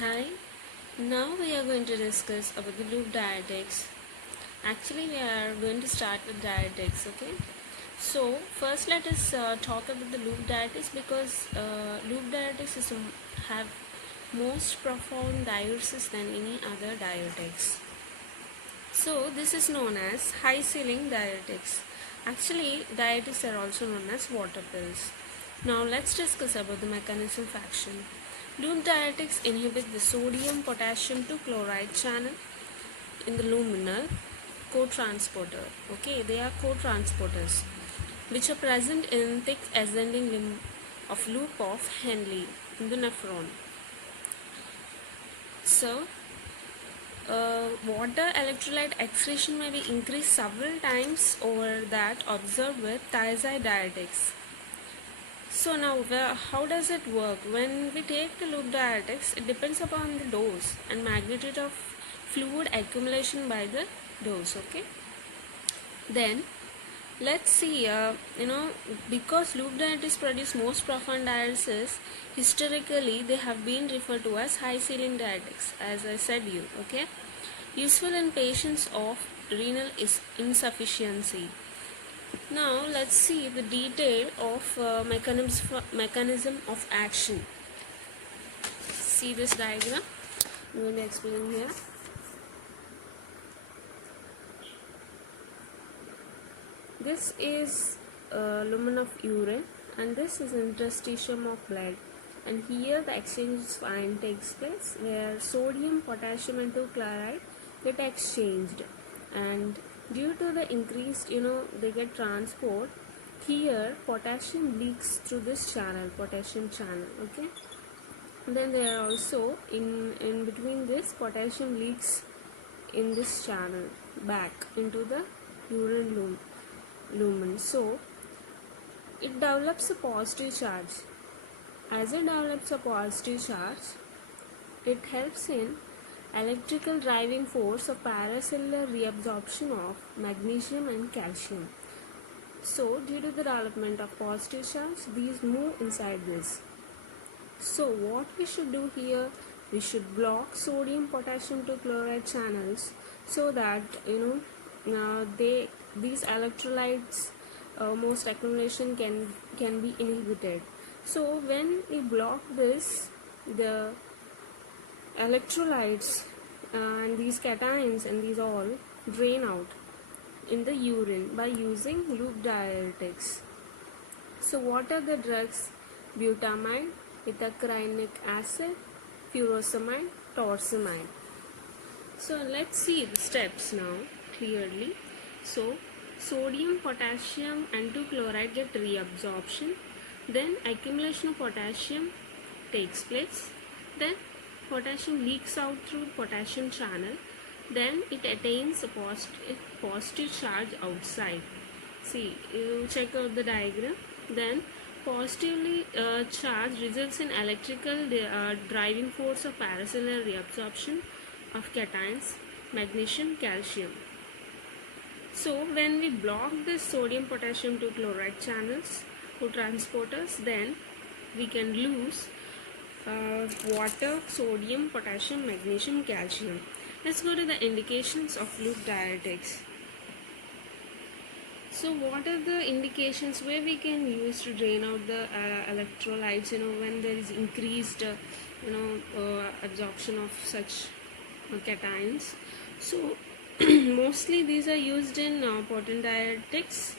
Hi, now we are going to discuss about the loop diuretics. Actually, we are going to start with diuretics, okay? So, first let us talk about the loop diuretics because loop diuretics have most profound diuresis than any other diuretics. So, this is known as high ceiling diuretics. Actually, diuretics are also known as water pills. Now, let's discuss about the mechanism of action. Loop diuretics inhibit the sodium potassium 2 chloride channel in the luminal co-transporter. Okay, they are co-transporters which are present in thick ascending limb of loop of Henle in the nephron. So, water electrolyte excretion may be increased several times over that observed with thiazide diuretics. So now, how does it work? When we take the loop diuretics, it depends upon the dose and magnitude of fluid accumulation by the dose. Okay. Then let's see. Because loop diuretics produce most profound diuresis, historically they have been referred to as high ceiling diuretics, as I said you. Okay. Useful in patients of renal insufficiency. Now let's see the detail of mechanism of action. See this diagram. I'm going to explain here. This is lumen of urine and this is interstitium of blood, and here the exchange of ion takes place where sodium, potassium and 2 chloride get exchanged, and due to the increased they get transport. Here potassium leaks through this channel, potassium channel. Okay, then there are also in between this potassium leaks in this channel back into the urine lumen. So it develops a positive charge. As it develops a positive charge, it helps in electrical driving force of paracellular reabsorption of magnesium and calcium. So due to the development of positive charge, these move inside this. So what we should do here, we should block sodium potassium 2 chloride channels so that these electrolytes most accumulation can be inhibited. So when we block this, the electrolytes and these cations and these all drain out in the urine by using loop diuretics. So what are the drugs? Butamide, ethacrynic acid, furosemide, torsemide. So let's see the steps now clearly. So sodium, potassium and 2 chloride get reabsorption. Then accumulation of potassium takes place. Then potassium leaks out through potassium channel. Then it attains a positive charge outside. See, you check out the diagram. Then positively charged results in electrical driving force of paracellular reabsorption of cations, magnesium, calcium. So when we block this sodium potassium 2 chloride channels to transporters, then we can lose water, sodium, potassium, magnesium, calcium. Let's go to the indications of loop diuretics. So what are the indications where we can use to drain out the electrolytes when there is increased absorption of such cations? So mostly these are used in potent diuretics,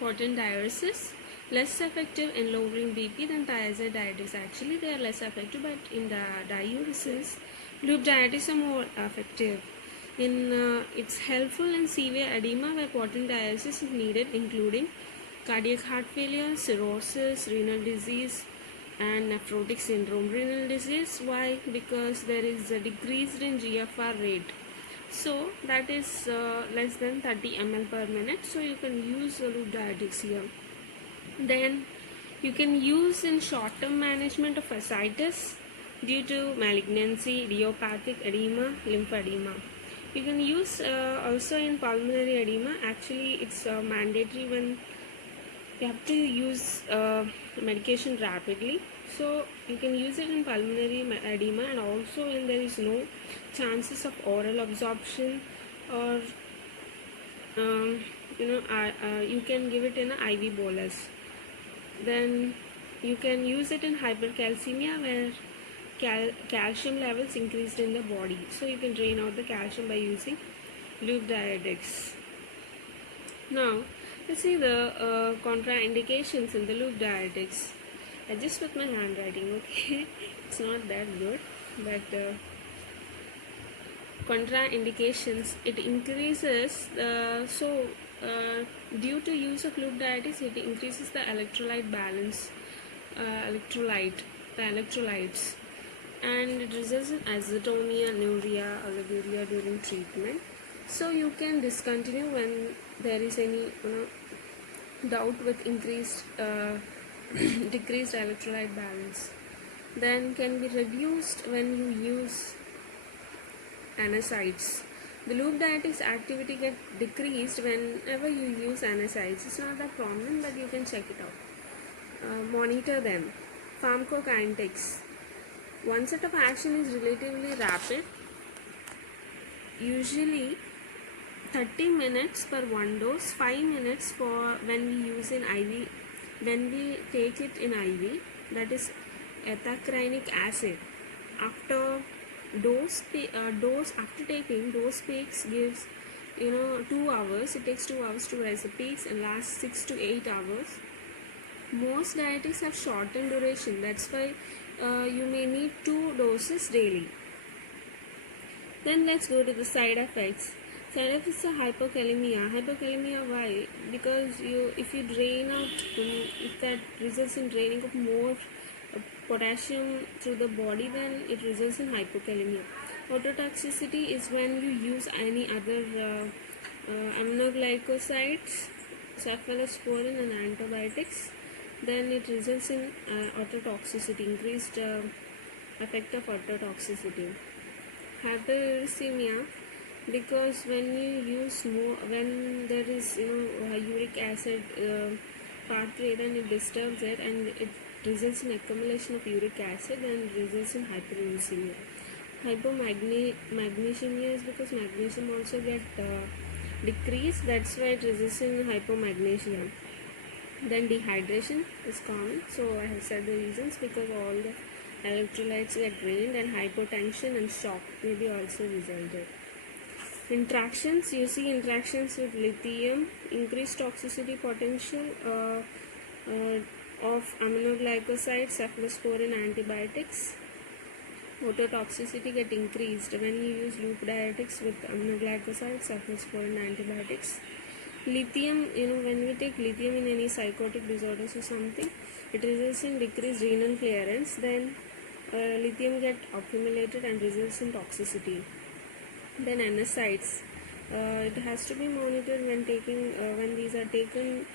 potent diuresis, less effective in lowering BP than thiazide diuretics. Actually they are less effective, but in the diuresis loop diuretics are more effective. It's helpful in severe edema where potent diuresis is needed, including cardiac heart failure, cirrhosis, renal disease and nephrotic syndrome. Renal disease, why? Because there is a decreased in GFR rate, so that is less than 30 ml per minute, so you can use loop diuretics here. Then you can use in short-term management of ascites due to malignancy, idiopathic edema, lymphedema. You can use also in pulmonary edema. Actually it's mandatory when you have to use medication rapidly. So you can use it in pulmonary edema, and also when there is no chances of oral absorption, or you can give it in an IV bolus. Then you can use it in hypercalcemia, where calcium levels increased in the body. So you can drain out the calcium by using loop diuretics. Now let's see the contraindications in the loop diuretics. I just with my handwriting, okay? It's not that good, but contraindications, it increases due to use of loop diuretics, it increases the electrolyte balance, the electrolytes, and it results in azotemia, anuria, oliguria during treatment. So you can discontinue when there is any doubt with increased decreased electrolyte balance. Then can be reduced when you use NSAIDs. The loop diuretics activity get decreased whenever you use NSAIDs. It's not that prominent, but you can check it out. Monitor them. Pharmacokinetics. Onset of action is relatively rapid, usually 30 minutes per one dose, 5 minutes for when we use in IV, when we take it in IV, that is ethacrynic acid. After after taking dose peaks gives 2 hours. It takes 2 hours to rise the peaks and lasts 6 to 8 hours. Most diuretics have shortened duration. That's why you may need 2 doses daily. Then let's go to the side effects. Side effects are hypokalemia. Hypokalemia, why? Because if you drain out, if that results in draining of more potassium through the body, then it results in hypokalemia. Ototoxicity is when you use any other aminoglycosides, cephalosporin and antibiotics, then it results in ototoxicity, increased effect of ototoxicity. Hyperuricemia, because when you use more, when there is uric acid pathway, then it disturbs it and it results in accumulation of uric acid and results in hyperuricemia. Hypomagnesemia is because magnesium also get decreased, that's why it results in hypomagnesemia. Then dehydration is common, so I have said the reasons, because all the electrolytes get drained, and hypotension and shock may be also resulted. Interactions, you see interactions with lithium, increased toxicity potential of aminoglycosides, cephalosporin, antibiotics. Ototoxicity get increased when you use loop diuretics with aminoglycosides, cephalosporin, antibiotics. Lithium, when we take lithium in any psychotic disorders or something, it results in decreased renal clearance. Then lithium get accumulated and results in toxicity. Then NSAIDs, it has to be monitored when taking when these are taken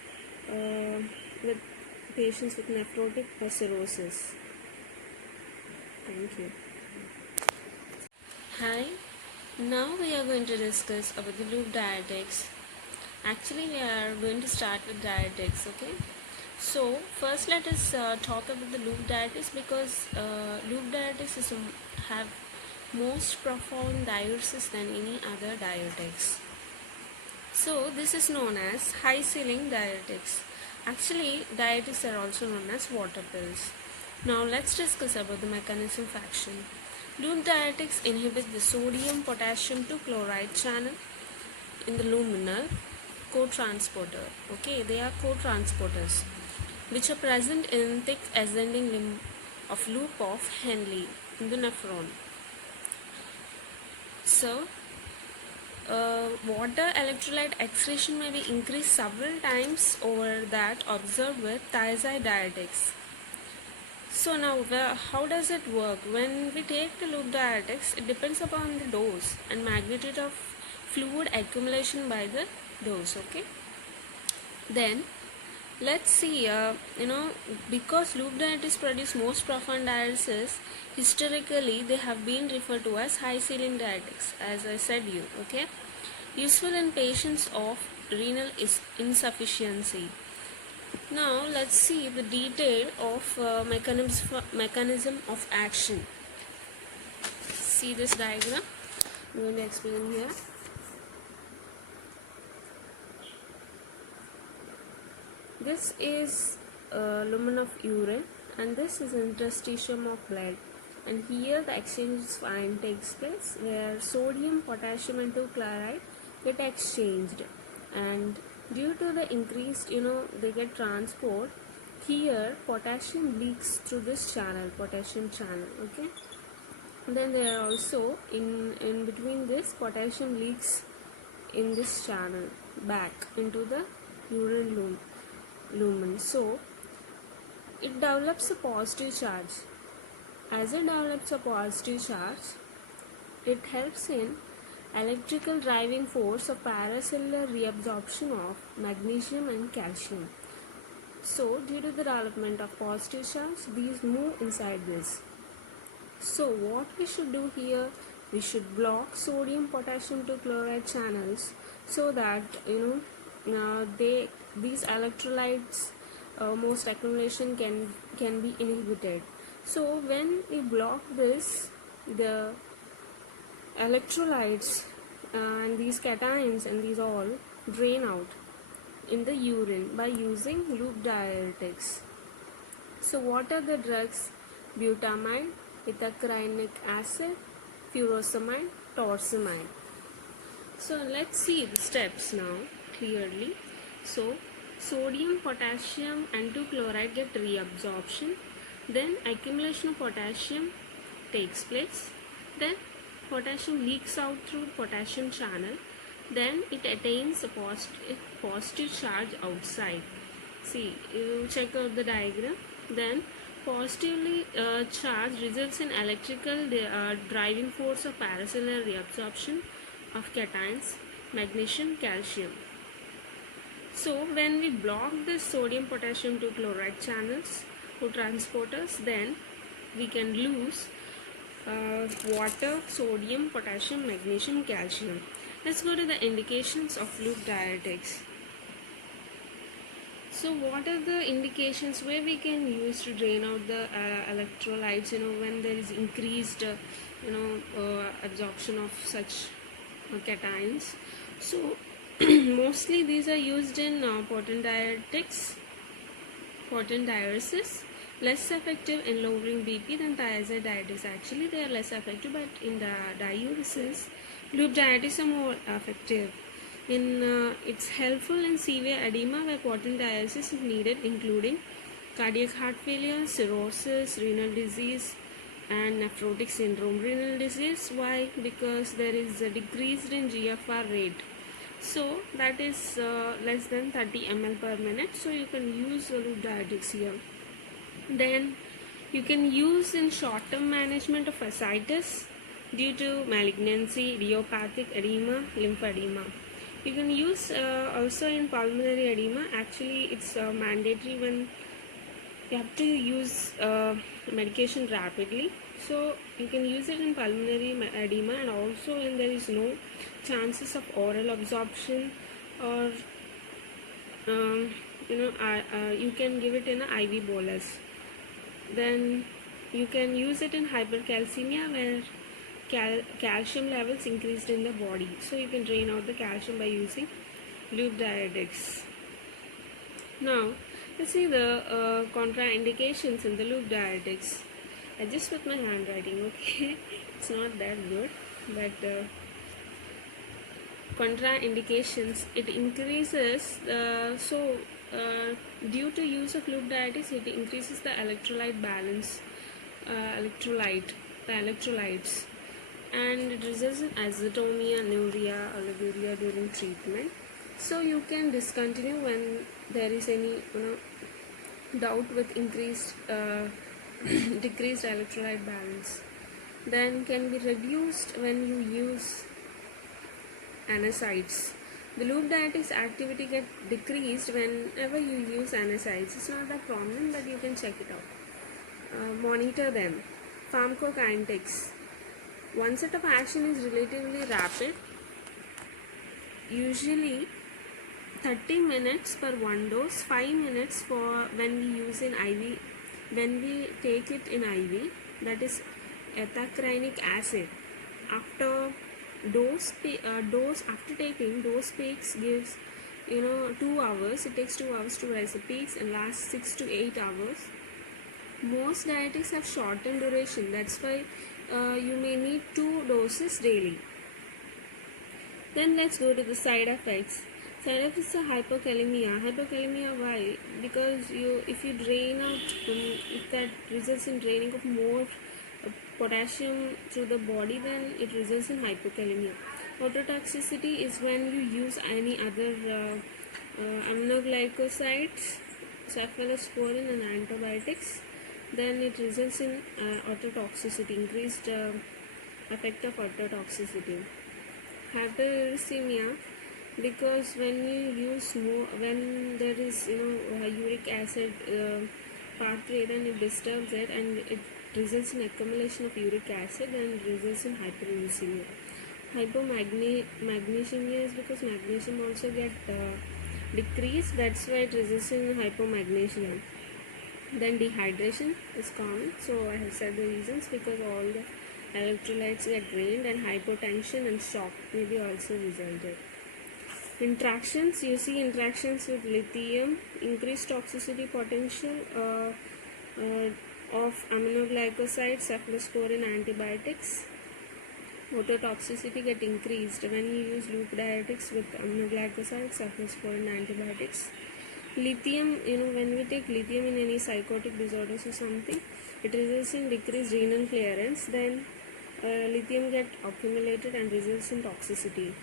with patients with nephrotic cirrhosis. Thank you. Hi, now we are going to discuss about the loop diuretics. Actually, we are going to start with diuretics, okay? So first let us talk about the loop diuretics, because loop diuretics have most profound diuresis than any other diuretics. So this is known as high ceiling diuretics. Actually, diuretics are also known as water pills. Now let's discuss about the mechanism of action. Loop diuretics inhibit the sodium potassium to chloride channel in the luminal co-transporter. Okay, they are co-transporters which are present in thick ascending limb of loop of Henle in the nephron. So, water electrolyte excretion may be increased several times over that observed with thiazide diuretics. So now, how does it work? When we take the loop diuretics, it depends upon the dose and magnitude of fluid accumulation by the dose. Okay. Then let's see. Because loop diuretics produce most profound diuresis, historically they have been referred to as high ceiling diuretics, as I said you. Okay. Useful in patients of renal insufficiency. Now let's see the detail of mechanism of action. See this diagram. I'm going to explain here. This is lumen of urine, and this is interstitium of blood. And here the exchange of ion takes place, where sodium, potassium, and 2 chloride get exchanged. And due to the increased, they get transport. Here potassium leaks through this channel, potassium channel. Okay. Then there are also in between this, potassium leaks in this channel back into the urine lumen. So it develops a positive charge. As it develops a positive charge, it helps in electrical driving force of paracellular reabsorption of magnesium and calcium. So due to the development of positive charge, these move inside this. So what we should do here, we should block sodium potassium 2 chloride channels, so that these electrolytes most accumulation can be inhibited. So when we block this, the electrolytes and these cations and these all drain out in the urine by using loop diuretics. So what are the drugs? Butamide, ethacrynic acid, furosemide, torsemide. So let's see the steps now clearly. So sodium, potassium and 2 chloride get reabsorption. Then accumulation of potassium takes place. Then potassium leaks out through potassium channel. Then it attains a positive charge outside. See, you check out the diagram. Then positively charged results in electrical driving force of paracellular reabsorption of cations, magnesium, calcium. So when we block the sodium potassium 2 chloride channels to transporters, then we can lose water, sodium, potassium, magnesium, calcium. Let's go to the indications of loop diuretics. So what are the indications where we can use to drain out the electrolytes, when there is increased absorption of such cations? So mostly these are used in potent diuretics, potent diuresis, less effective in lowering BP than thiazide diuretics. Actually they are less effective, but in the diuresis, loop diuretics are more effective. It's helpful in severe edema where potent diuresis is needed, including cardiac heart failure, cirrhosis, renal disease and nephrotic syndrome. Renal disease, why? Because there is a decreased in GFR rate, so that is less than 30 ml per minute, so you can use loop diuretics here. Then you can use in short-term management of ascites due to malignancy, idiopathic edema, lymphedema. You can use also in pulmonary edema. Actually it's mandatory when you have to use medication rapidly, so you can use it in pulmonary edema, and also when there is no chances of oral absorption, or you can give it in an IV bolus. Then you can use it in hypercalcemia where calcium levels increased in the body, so you can drain out the calcium by using loop diuretics. Now let's see the contraindications in the loop diuretics. I just put my handwriting, okay? It's not that good, but contraindications, it increases due to use of loop diuretics, it increases the electrolyte balance, the electrolytes, and it results in azotemia, anuria, oliguria during treatment. So you can discontinue when there is any doubt with increased decreased electrolyte balance. Then can be reduced when you use NSAIDs. The loop diuretics activity get decreased whenever you use NSAIDs. It's not that prominent, but you can check it out. Monitor them. Pharmacokinetics. Onset of action is relatively rapid, usually 30 minutes per one dose, 5 minutes for when we use in IV, when we take it in IV, that is ethacrynic acid. After dose after taking dose peaks gives 2 hours. It takes 2 hours to rise the peaks and lasts 6 to 8 hours. Most diuretics have shortened duration, that's why you may need 2 doses daily. Then let's go to the side effects. Side effects are hypokalemia. Hypokalemia, why? Because if you drain out, if that results in draining of more potassium through the body, then it results in hypokalemia. Ototoxicity is when you use any other aminoglycosides, cephalosporin and antibiotics, then it results in ototoxicity, increased effect of ototoxicity. Hyperuricemia, because when you use more, when there is uric acid pathway, then it disturbs it and it results in accumulation of uric acid and results in hyperuricemia. Hypomagnesemia is because magnesium also get decreased, that's why it results in hypomagnesemia. Then dehydration is common, so I have said the reasons, because all the electrolytes get drained, and hypotension and shock may be also resulted. Interactions, you see interactions with lithium, increased toxicity potential of aminoglycosides, cephalosporin, antibiotics. Ototoxicity get increased when you use loop diuretics with aminoglycosides, cephalosporin, antibiotics. Lithium, when we take lithium in any psychotic disorders or something, it results in decreased renal clearance, then lithium get accumulated and results in toxicity.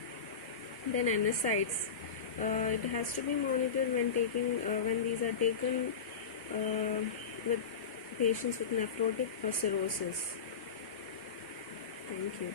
Then NSAIDs, it has to be monitored when taking when these are taken with patients with nephrotic or cirrhosis. Thank you.